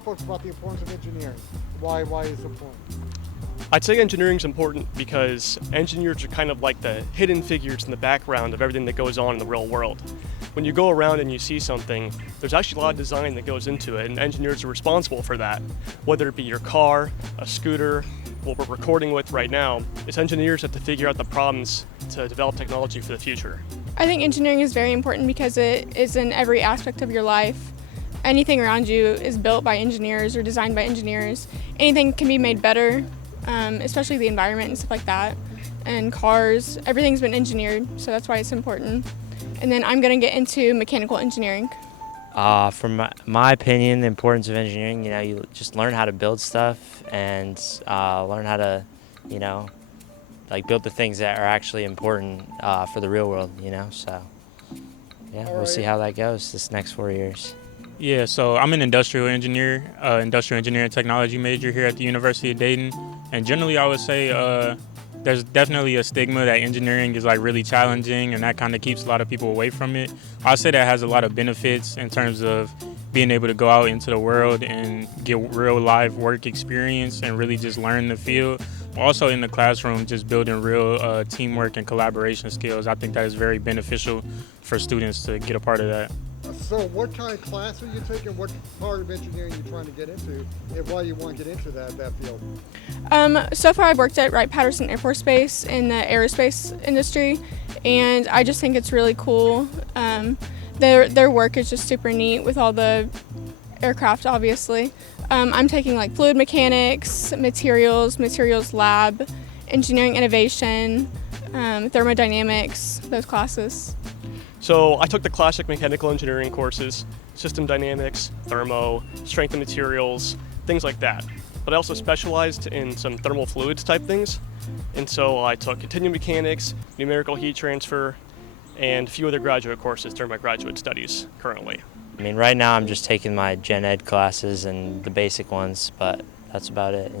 tell folks about the importance of engineering? Why is it important? I'd say engineering is important because engineers are kind of like the hidden figures in the background of everything that goes on in the real world. When you go around and you see something, there's actually a lot of design that goes into it, and engineers are responsible for that. Whether it be your car, a scooter, what we're recording with right now, it's engineers that have to figure out the problems to develop technology for the future. I think engineering is very important because it is in every aspect of your life. Anything around you is built by engineers or designed by engineers. Anything can be made better, especially the environment and stuff like that. And cars, everything's been engineered, so that's why it's important. And then I'm going to get into mechanical engineering. From my opinion, the importance of engineering, you just learn how to build stuff and learn how to, build the things that are actually important for the real world, So, yeah, we'll see how that goes this next 4 years. Yeah, so I'm an industrial engineer, industrial engineering technology major here at the University of Dayton. And generally I would say there's definitely a stigma that engineering is like really challenging, and that kind of keeps a lot of people away from it. I'd say that has a lot of benefits in terms of being able to go out into the world and get real live work experience and really just learn the field. Also in the classroom, just building real teamwork and collaboration skills. I think that is very beneficial for students to get a part of that. So what kind of class are you taking? What part of engineering are you trying to get into, and why you want to get into that field? So far I've worked at Wright-Patterson Air Force Base in the aerospace industry, and I just think it's really cool. Their work is just super neat with all the aircraft, obviously. I'm taking like fluid mechanics, materials lab, engineering innovation, thermodynamics, those classes. So I took the classic mechanical engineering courses, system dynamics, thermo, strength of materials, things like that. But I also specialized in some thermal fluids type things. And so I took continuum mechanics, numerical heat transfer, and a few other graduate courses during my graduate studies currently. Right now I'm just taking my gen ed classes and the basic ones, but that's about it,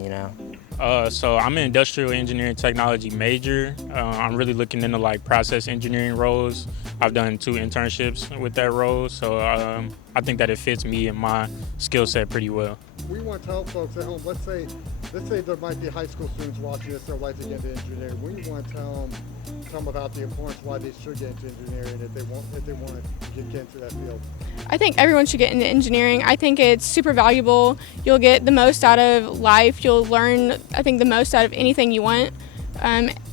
So I'm an industrial engineering technology major. I'm really looking into like process engineering roles. I've done 2 internships with that role, so I think that it fits me and my skill set pretty well. We want to tell folks at home, let's say there might be high school students watching this that would like to get into engineering. We want to tell them about the importance why they should get into engineering if they want to get into that field. I think everyone should get into engineering. I think it's super valuable. You'll get the most out of life. You'll learn, I think, the most out of anything you want.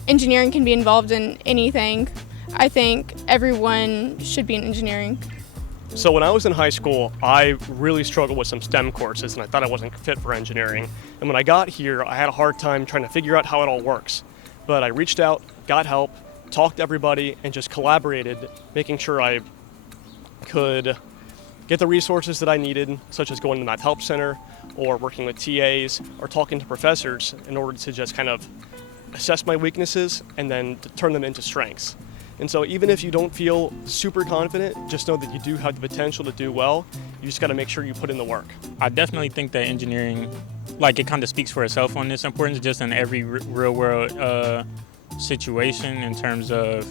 Engineering can be involved in anything. I think everyone should be in engineering. So when I was in high school, I really struggled with some STEM courses, and I thought I wasn't fit for engineering. And when I got here, I had a hard time trying to figure out how it all works. But I reached out, got help, talked to everybody, and just collaborated, making sure I could get the resources that I needed, such as going to the Math Help Center or working with TAs or talking to professors in order to just kind of assess my weaknesses and then to turn them into strengths. And so even if you don't feel super confident, just know that you do have the potential to do well. You just got to make sure you put in the work. I definitely think that engineering, it kind of speaks for itself on this importance just in every real world situation in terms of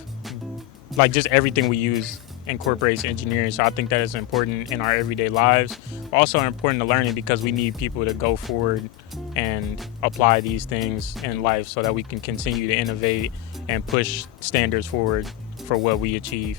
just everything we use incorporates engineering. So I think that is important in our everyday lives. Also important to learn it because we need people to go forward and apply these things in life so that we can continue to innovate and push standards forward for what we achieve.